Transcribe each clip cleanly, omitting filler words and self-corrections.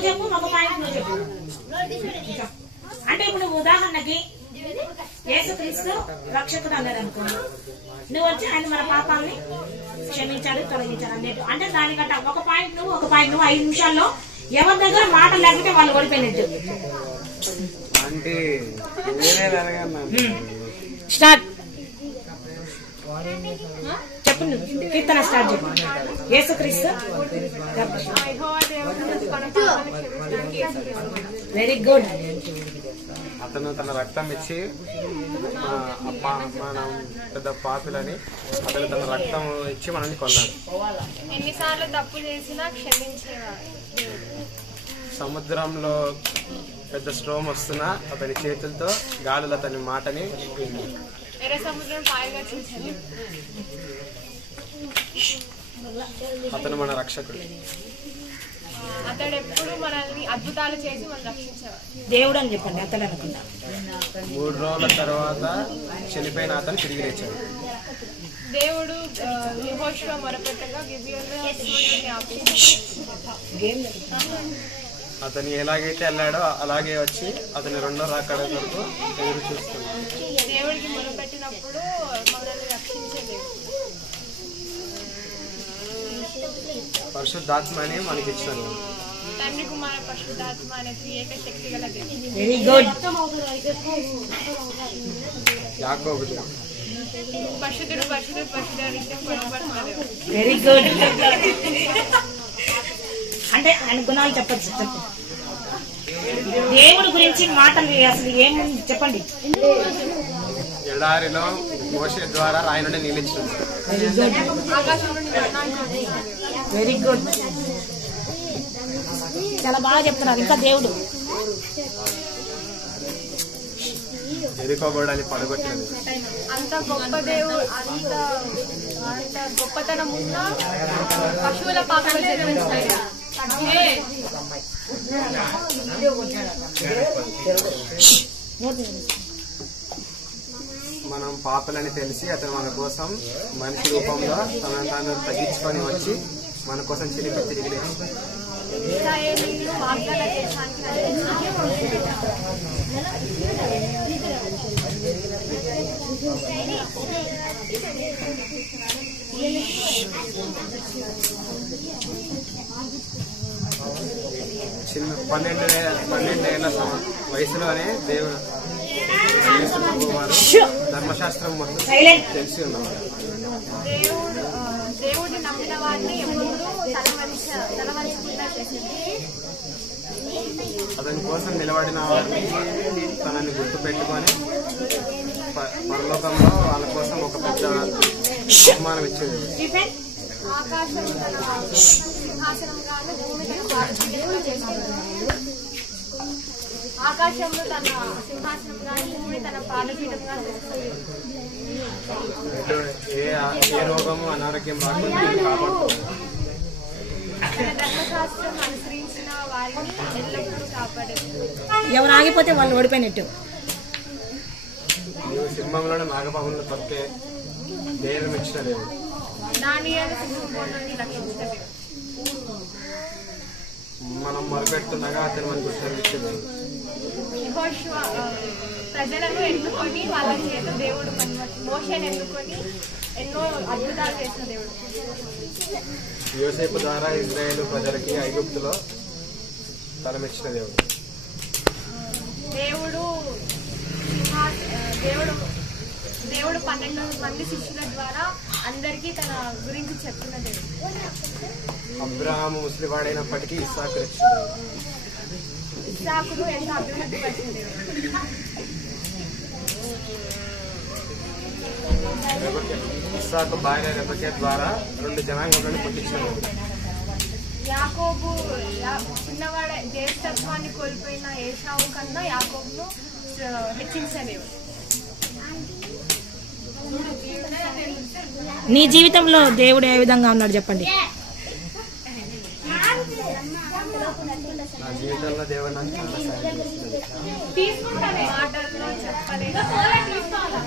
నువ్వు చెప్పు, ఒక పాయింట్ నువ్వు చెప్పు. అంటే ఇప్పుడు ఉదాహరణకి యేసుక్రీస్తు రక్షకుడు అన్నారు అనుకో, నువ్వు వచ్చి ఆయన మన పాపాలని క్షమించాడు, తొలగించాడు అన్నట్టు. అంటే దానికంటే ఒక పాయింట్ నువ్వు, ఒక పాయింట్ నువ్వు. 5 నిమిషాల్లో ఎవరి దగ్గర మాట లేకపోతే వాళ్ళు ఓడిపోయినట్టు. స్టార్ట్ చెప్పు, కీర్తన స్టార్ట్ చెప్పు. యేసుక్రీస్తు వెరీ గుడ్. అతను తన రక్తం ఇచ్చి మనం పెద్ద పాపులని అతను తన రక్తం ఇచ్చి మనల్ని కొన్నాడు. ఎన్నిసార్లు తప్పు చేసినా క్షమించేవాడు. సముద్రంలో పెద్ద స్ట్రోమ్ వస్తున్నా అతని చేతులతో గాలులు అతని మాటని ఎర్ర సముద్రం పాయగా చేశాడు. అతను మన రక్షకుడు. అతడు ఎప్పుడు మనల్ని అద్భుతాలు చేసి మనం రక్షించేవాడు. దేవుడు అని చెప్పండి. అతను అనుకున్నా 3 రోజుల తర్వాత చనిపోయిన అతను తిరిగి లేచాడు. దేవుడు యెహోషువ మొరపెట్టగా గిబియోనులో అతను ఎలాగైతే వెళ్ళాడో అలాగే వచ్చి అతని 2వ రాకడ వరకు ఎదురు చూస్తున్నాడు. దేవుడికి మొరపెట్టినప్పుడు మనల్ని రక్షించే దేవుడు. పరిశుద్ధాత్మని మనకి ఇచ్చాడు. తండ్రి కుమార పరిశుద్ధాత్మ అనే త్రియేక శక్తి గల దేవుడు. Very good. యాకోబు పరిశుద్ధుడు పరిశుద్ధుడు పరిశుద్ధ నిత్యం కొనబడుతున్నాడు. Very good. అంటే ఆయన గుణాలు చెప్పచ్చు. చెప్పు. దేవుడి గురించి మాటలు అసలు ఏముంది చెప్పండి. ఎడారిలో మోషే ద్వారా రాయి నుండి నిలిచింది. ఆకాశం నుండి మన్నాను. Very good. చాలా బాగా చెప్తున్నారు. ఇంకా దేవుడు ఎరికో గోడని పడగొట్టినది. అంత గొప్ప దేవుడు, అంత గొప్పతనం ఉన్న పశువుల పాపలు జన్మించాడు. మనం పాపలని తెలిసి అతను మన కోసం మనిషి రూపంలో తనను తగ్గించుకొని వచ్చి మన కోసం చిలిపి తిరిగి లేచి ఇశ్రాయేలీయులు వాగ్దాన దేశానికి చిన్న 12 ఏళ్ల వయసులోనే దేవుడు ధర్మశాస్త్రం మొత్తం తెలిసి ఉన్నవాడు. దేవుడిని నమ్మిన వారిని ఎప్పుడు తలవంచకుండా చేసింది. అతని కోసం నిలబడిన వారిని తనని గుర్తు పెట్టుకొని పరలోకంలో వాళ్ళ కోసం ఒక పెద్ద బహుమానం ఇచ్చేది. ఆకాశం తన సింహాసనంగాను భూమి తన పాదపీఠంగా చేసుకున్నాడు. ఆకాశంలో తన సింహాసనంగాను భూమి తన పాదపీఠంగా చేసుకున్నాడు. ఏ రోగము అనారోగ్యం రాకుండా కాపాడుతుంది. తన ధర్మశాస్త్రం అనుసరించిన వారిని ఎల్లప్పుడూ కాపాడేది. ఎవరు ఆగిపోతే వాళ్ళు ఓడిపోయినట్టు. నీవు సింహంలోని నాగపాములను తొక్కే ధైర్యం ఇచ్చిన దేవుడు. దానియేలు సింహం నుండి రక్షించలేదు. మనం మొరపెడుతుండగా అతను మనకు గుర్తించింది. యెహోషువ ప్రజలను ఎన్నుకొని వాళ్ళ చేత దేవుడు మోషేని ఎన్నుకొని ఎన్నో అద్భుతాలు చేసిన దేవుడు. యోసేపు ద్వారా ఇజ్రాయేలు ప్రజలకి ఐగుప్తులో తలమిచ్చిన దేవుడు. దేవుడు 12 మంది శిష్యుల ద్వారా అందరికీ తన గురించి చెప్పిన దేవుడు. అబ్రహాము ముస్లివాడైనప్పటికీ ఇస్సాకు రక్షించాడు. ఇస్సాకును ఎంతో అభివృద్ధి పరిచిన దేవుడు. ఇస్సాకు భార్య రెబెకా ద్వారా 2 జనాంగములను పుట్టించిన దేవుడు. యాకోబు చిన్నవాడ జ్యేష్ఠత్వాన్ని కోల్పోయిన ఏశావు కన్నా యాకోబును హెచ్చించిన దేవుడు. నీ జీవితంలో దేవుడు ఏ విధంగా ఉన్నాడు చెప్పండి. నా జీవితంలో దేవుడు నాకు చాలా సాయం చేస్తున్నాడు.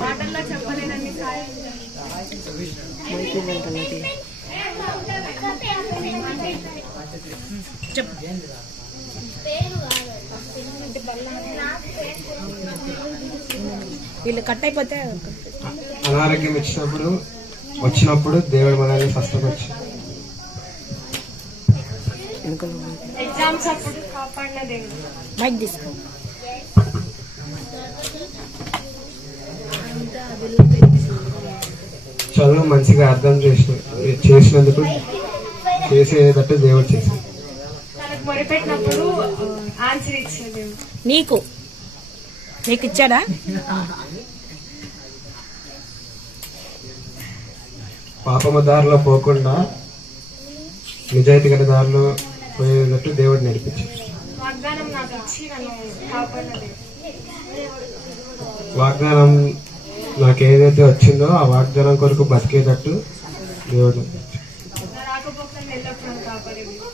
మాటల్లో చెప్పలేనన్ని సాయం చెప్పు. వీళ్ళు కట్ అయిపోతే అనారోగ్యం వచ్చినప్పుడు దేవుడు మనల్ని స్వస్థపరిచి ఎగ్జామ్స్ అప్పుడు కాపాడిన దేవుడు. మైక్ తీసుకో. చదువు మంచిగా అర్థం చేసినందుకు చేసేటట్టు దేవుడు చేశాడు. తనకు మొరిపెట్టినప్పుడు ఆన్సర్ ఇచ్చిన దేవుడు. నీకు ఇచ్చాడా? పాపమ దారిలో పోకుండా నిజాయితీ గల దారిలో పోయేటట్టు దేవుడు నడిపించాడు. వాగ్దానం నాకు ఇచ్చి నన్ను కాపాడిన దేవుడు. వాగ్దానం నాకు ఏదైతే వచ్చిందో ఆ వాగ్దానం కొరకు బతికేటట్టు దేవుడు నా రాకపోకలను ఎల్లప్పుడూ కాపాడే దేవుడు.